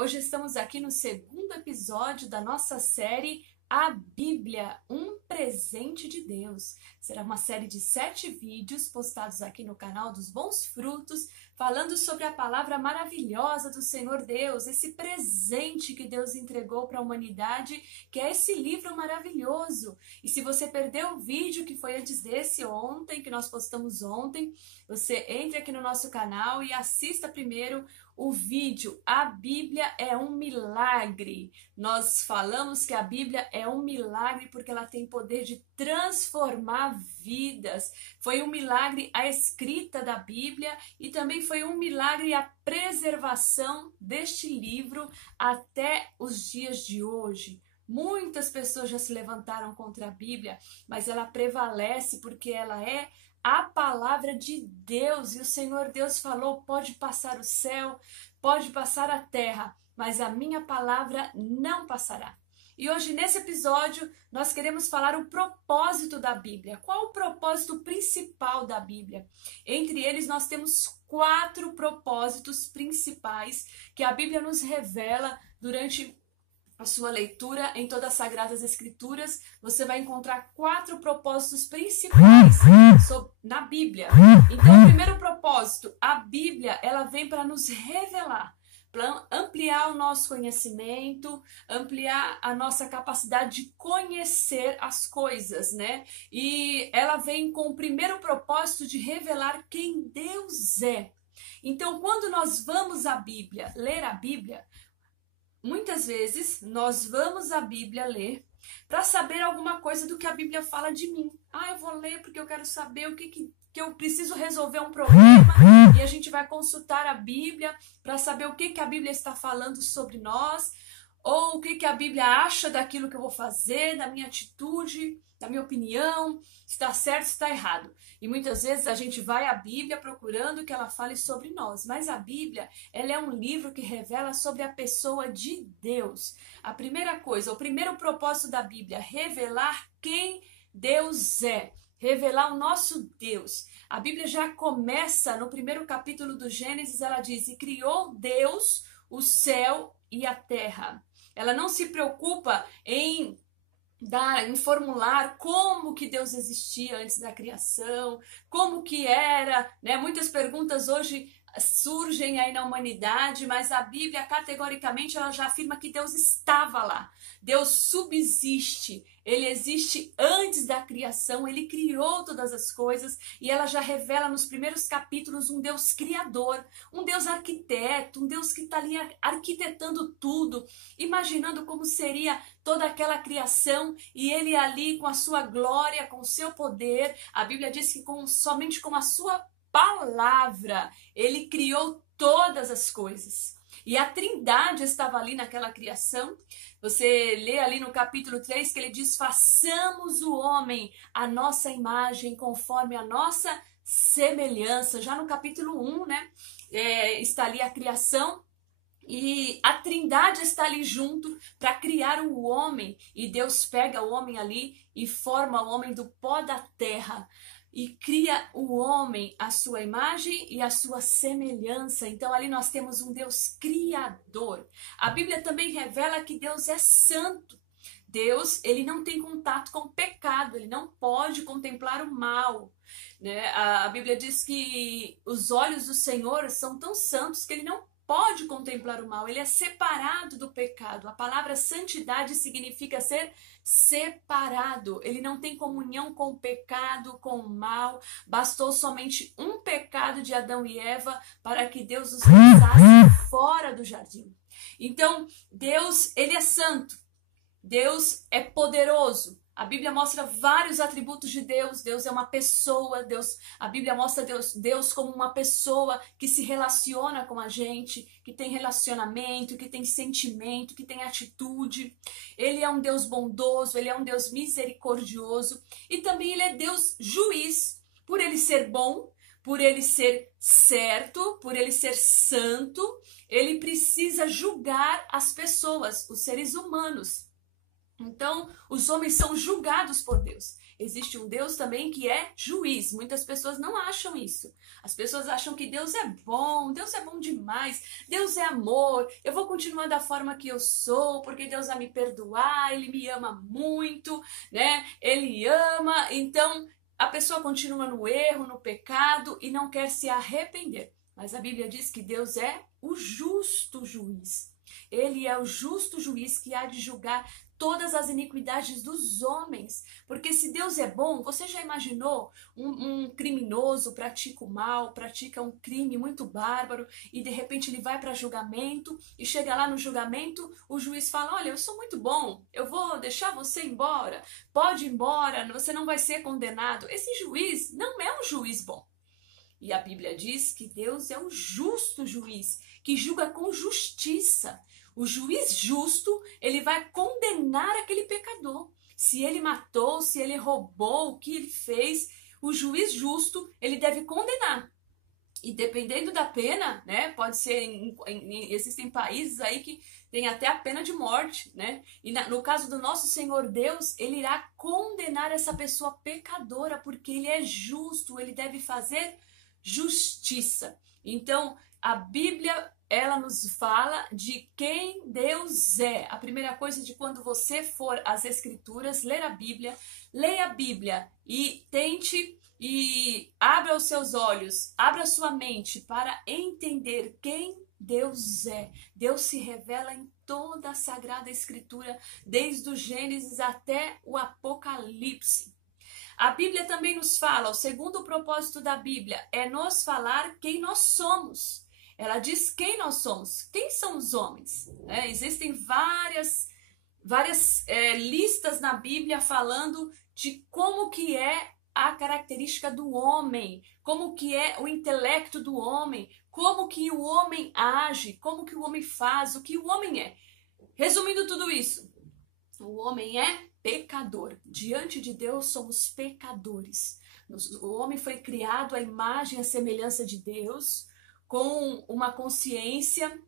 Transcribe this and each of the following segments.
Hoje estamos aqui no segundo episódio da nossa série A Bíblia, um presente de Deus. Será uma série de 7 vídeos postados aqui no canal dos Bons Frutos, falando sobre a palavra maravilhosa do Senhor Deus, esse presente que Deus entregou para a humanidade, que é esse livro maravilhoso. E se você perdeu o vídeo que foi antes desse ontem, que nós postamos ontem, você entre aqui no nosso canal e assista primeiro o vídeo A Bíblia é um milagre. Nós falamos que a Bíblia é um milagre porque ela tem poder de transformar vidas. Foi um milagre a escrita da Bíblia e também foi um milagre a preservação deste livro até os dias de hoje. Muitas pessoas já se levantaram contra a Bíblia, mas ela prevalece porque ela é a palavra de Deus, e o Senhor Deus falou: pode passar o céu, pode passar a terra, mas a minha palavra não passará. E hoje, nesse episódio, nós queremos falar o propósito da Bíblia. Qual o propósito principal da Bíblia? Entre eles, nós temos 4 propósitos principais que a Bíblia nos revela durante a sua leitura. Em todas as Sagradas Escrituras, você vai encontrar 4 propósitos principais na Bíblia. Então, o primeiro propósito, a Bíblia, ela vem para nos revelar, para ampliar o nosso conhecimento, ampliar a nossa capacidade de conhecer as coisas, né? E ela vem com o primeiro propósito de revelar quem Deus é. Então, quando nós vamos à Bíblia, ler a Bíblia, muitas vezes nós vamos à Bíblia ler para saber alguma coisa do que a Bíblia fala de mim. Eu vou ler porque eu quero saber o que eu preciso resolver um problema, e a gente vai consultar a Bíblia para saber o que a Bíblia está falando sobre nós, ou o que a Bíblia acha daquilo que eu vou fazer, da minha atitude, da minha opinião, se está certo, se está errado. E muitas vezes a gente vai à Bíblia procurando que ela fale sobre nós, mas a Bíblia, ela é um livro que revela sobre a pessoa de Deus. A primeira coisa, o primeiro propósito da Bíblia, revelar quem Deus é, revelar o nosso Deus. A Bíblia já começa no primeiro capítulo do Gênesis, ela diz: e criou Deus o céu e a terra. Ela não se preocupa em formular como que Deus existia antes da criação, como que era, né? Muitas perguntas hoje surgem aí na humanidade, mas a Bíblia categoricamente ela já afirma que Deus estava lá. Deus subsiste, ele existe antes da criação, ele criou todas as coisas, e ela já revela nos primeiros capítulos um Deus criador, um Deus arquiteto, um Deus que está ali arquitetando tudo, imaginando como seria toda aquela criação, e ele ali com a sua glória, com o seu poder. A Bíblia diz que somente com a sua palavra ele criou todas as coisas. E a Trindade estava ali naquela criação. Você lê ali no capítulo 3 que ele diz: façamos o homem à nossa imagem, conforme a nossa semelhança. Já no capítulo 1, né, está ali a criação. E a Trindade está ali junto para criar o homem. E Deus pega o homem ali e forma o homem do pó da terra. E cria o homem à sua imagem e à sua semelhança. Então ali nós temos um Deus criador. A Bíblia também revela que Deus é santo. Deus, ele não tem contato com o pecado, ele não pode contemplar o mal, né? A Bíblia diz que os olhos do Senhor são tão santos que ele não pode contemplar o mal, ele é separado do pecado. A palavra santidade significa ser separado, ele não tem comunhão com o pecado, com o mal. Bastou somente um pecado de Adão e Eva para que Deus os lançasse fora do jardim. Então, Deus, ele é santo, Deus é poderoso. A Bíblia mostra vários atributos de Deus. Deus é uma pessoa. A Bíblia mostra Deus como uma pessoa que se relaciona com a gente, que tem relacionamento, que tem sentimento, que tem atitude. Ele é um Deus bondoso, ele é um Deus misericordioso, e também ele é Deus juiz. Por ele ser bom, por ele ser certo, por ele ser santo, ele precisa julgar as pessoas, os seres humanos. Então, os homens são julgados por Deus. Existe um Deus também que é juiz. Muitas pessoas não acham isso. As pessoas acham que Deus é bom demais, Deus é amor, eu vou continuar da forma que eu sou, porque Deus vai me perdoar, Ele me ama muito, né? Ele ama, então a pessoa continua no erro, no pecado e não quer se arrepender. Mas a Bíblia diz que Deus é o justo juiz. Ele é o justo juiz que há de julgar todas as iniquidades dos homens. Porque se Deus é bom, você já imaginou um criminoso pratica o mal, pratica um crime muito bárbaro e de repente ele vai para julgamento e chega lá no julgamento, o juiz fala, olha, eu sou muito bom, eu vou deixar você embora, pode ir embora, você não vai ser condenado. Esse juiz não é um juiz bom. E a Bíblia diz que Deus é o justo juiz, que julga com justiça. O juiz justo, ele vai condenar aquele pecador. Se ele matou, se ele roubou, o que ele fez, o juiz justo, ele deve condenar. E dependendo da pena, né, pode ser, existem países aí que tem até a pena de morte, né? E no caso do nosso Senhor Deus, ele irá condenar essa pessoa pecadora, porque ele é justo, ele deve fazer justiça. Então, a Bíblia, ela nos fala de quem Deus é. A primeira coisa de quando você for às Escrituras, ler a Bíblia, leia a Bíblia e tente e abra os seus olhos, abra sua mente para entender quem Deus é. Deus se revela em toda a Sagrada Escritura, desde o Gênesis até o Apocalipse. A Bíblia também nos fala, o segundo propósito da Bíblia é nos falar quem nós somos. Ela diz quem nós somos. Quem são os homens? Existem várias listas na Bíblia falando de como que é a característica do homem, como que é o intelecto do homem, como que o homem age, como que o homem faz, o que o homem é. Resumindo tudo isso, o homem é pecador. Diante de Deus somos pecadores. O homem foi criado à imagem e à semelhança de Deus, com uma consciência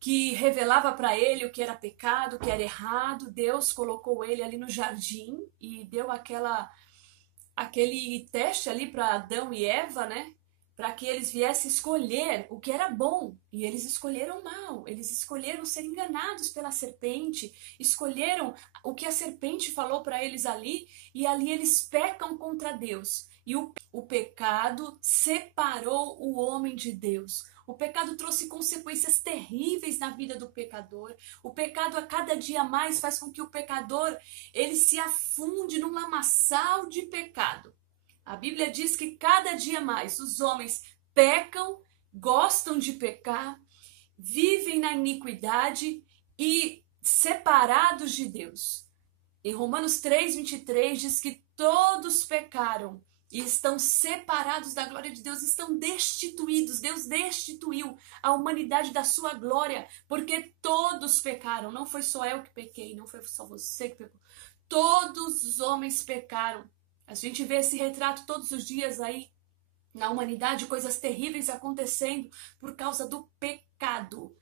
que revelava para ele o que era pecado, o que era errado. Deus colocou ele ali no jardim e deu aquele teste ali para Adão e Eva, né? Para que eles viessem escolher o que era bom. E eles escolheram mal, eles escolheram ser enganados pela serpente, escolheram o que a serpente falou para eles ali, e ali eles pecam contra Deus. E o pecado separou o homem de Deus. O pecado trouxe consequências terríveis na vida do pecador. O pecado a cada dia mais faz com que o pecador ele se afunde num lamaçal de pecado. A Bíblia diz que cada dia mais os homens pecam, gostam de pecar, vivem na iniquidade e separados de Deus. Em Romanos 3:23 diz que todos pecaram e estão separados da glória de Deus, estão destituídos. Deus destituiu a humanidade da sua glória, porque todos pecaram. Não foi só eu que pequei, não foi só você que pecou. Todos os homens pecaram. A gente vê esse retrato todos os dias aí na humanidade, coisas terríveis acontecendo por causa do pecado.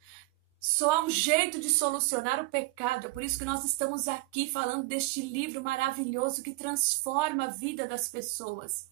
Só há um jeito de solucionar o pecado. É por isso que nós estamos aqui falando deste livro maravilhoso que transforma a vida das pessoas.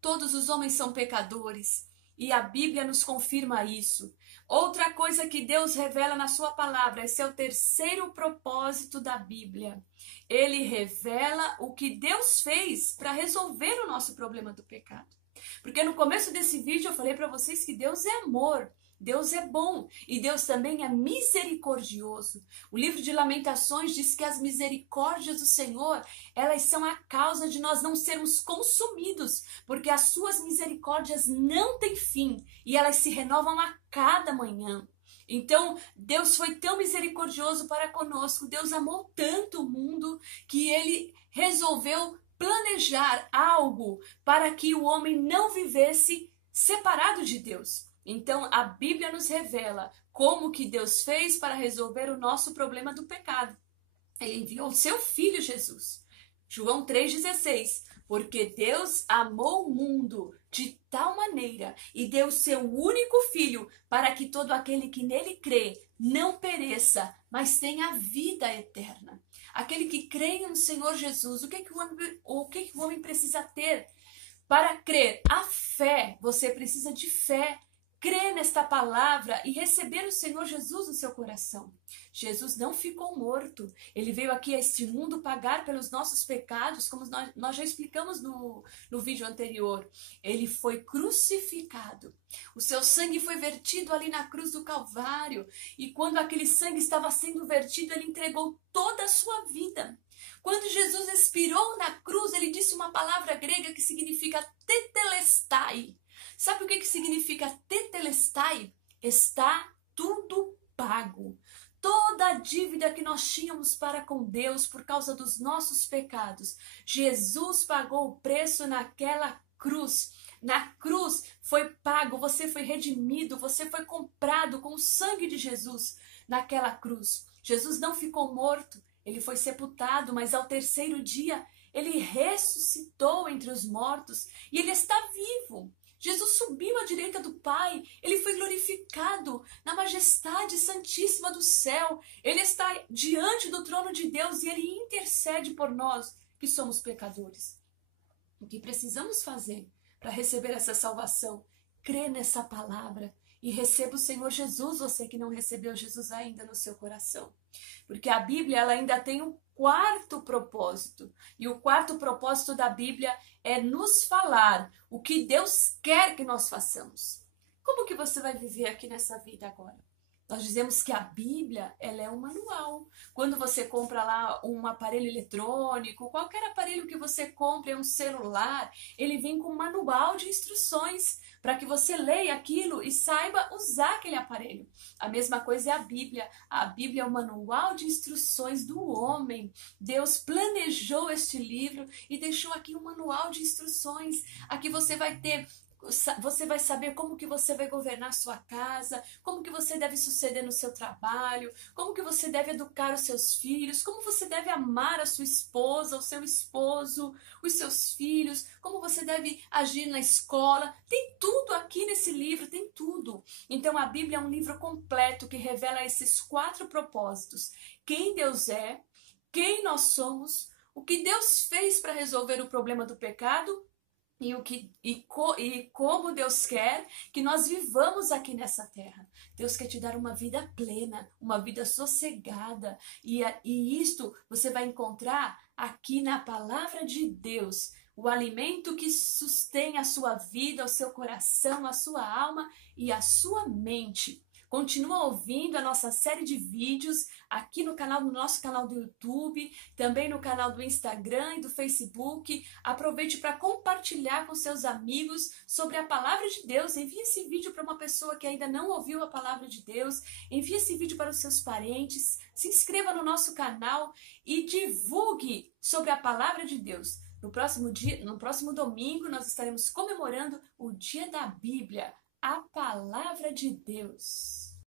Todos os homens são pecadores e a Bíblia nos confirma isso. Outra coisa que Deus revela na sua palavra, esse é o terceiro propósito da Bíblia. Ele revela o que Deus fez para resolver o nosso problema do pecado. Porque no começo desse vídeo eu falei para vocês que Deus é amor. Deus é bom e Deus também é misericordioso. O livro de Lamentações diz que as misericórdias do Senhor, elas são a causa de nós não sermos consumidos, porque as suas misericórdias não têm fim e elas se renovam a cada manhã. Então, Deus foi tão misericordioso para conosco, Deus amou tanto o mundo que ele resolveu planejar algo para que o homem não vivesse separado de Deus. Então, a Bíblia nos revela como que Deus fez para resolver o nosso problema do pecado. Ele enviou o seu Filho Jesus. João 3,16. Porque Deus amou o mundo de tal maneira e deu o seu único Filho para que todo aquele que nele crê não pereça, mas tenha vida eterna. aquele que crê no Senhor Jesus. O que o homem precisa ter para crer? A fé. Você precisa de fé. Crer nesta palavra e receber o Senhor Jesus no seu coração. Jesus não ficou morto. Ele veio aqui a este mundo pagar pelos nossos pecados, como nós já explicamos no vídeo anterior. Ele foi crucificado. O seu sangue foi vertido ali na cruz do Calvário. E quando aquele sangue estava sendo vertido, ele entregou toda a sua vida. Quando Jesus expirou na cruz, ele disse uma palavra grega que significa tetelestai. Sabe o que significa tetelestai? Está tudo pago. Toda a dívida que nós tínhamos para com Deus por causa dos nossos pecados, Jesus pagou o preço naquela cruz. Na cruz foi pago, você foi redimido, você foi comprado com o sangue de Jesus naquela cruz. Jesus não ficou morto, ele foi sepultado, mas ao terceiro dia ele ressuscitou entre os mortos e ele está vivo. Jesus subiu à direita do Pai, ele foi glorificado na majestade santíssima do céu. Ele está diante do trono de Deus e ele intercede por nós que somos pecadores. O que precisamos fazer para receber essa salvação? Crer nessa palavra e receba o Senhor Jesus, você que não recebeu Jesus ainda no seu coração. Porque a Bíblia ela ainda tem um quarto propósito. E o quarto propósito da Bíblia é nos falar o que Deus quer que nós façamos. Como que você vai viver aqui nessa vida agora? Nós dizemos que a Bíblia ela é um manual. Quando você compra lá um aparelho eletrônico, qualquer aparelho que você compre, um celular, ele vem com um manual de instruções para que você leia aquilo e saiba usar aquele aparelho. A mesma coisa é a Bíblia. A Bíblia é o manual de instruções do homem. Deus planejou este livro e deixou aqui um manual de instruções. Aqui você vai saber como que você vai governar sua casa, como que você deve suceder no seu trabalho, como que você deve educar os seus filhos, como você deve amar a sua esposa, o seu esposo, os seus filhos, como você deve agir na escola. Tem tudo aqui nesse livro, tem tudo. Então a Bíblia é um livro completo que revela esses 4 propósitos: quem Deus é, quem nós somos, o que Deus fez para resolver o problema do pecado e como Deus quer que nós vivamos aqui nessa terra. Deus quer te dar uma vida plena, uma vida sossegada. E isto você vai encontrar aqui na palavra de Deus. O alimento que sustém a sua vida, o seu coração, a sua alma e a sua mente. Continua ouvindo a nossa série de vídeos aqui no nosso canal do YouTube, também no canal do Instagram e do Facebook. Aproveite para compartilhar com seus amigos sobre a palavra de Deus. Envie esse vídeo para uma pessoa que ainda não ouviu a palavra de Deus. Envie esse vídeo para os seus parentes. Se inscreva no nosso canal e divulgue sobre a palavra de Deus. No próximo domingo, nós estaremos comemorando o Dia da Bíblia, a palavra de Deus.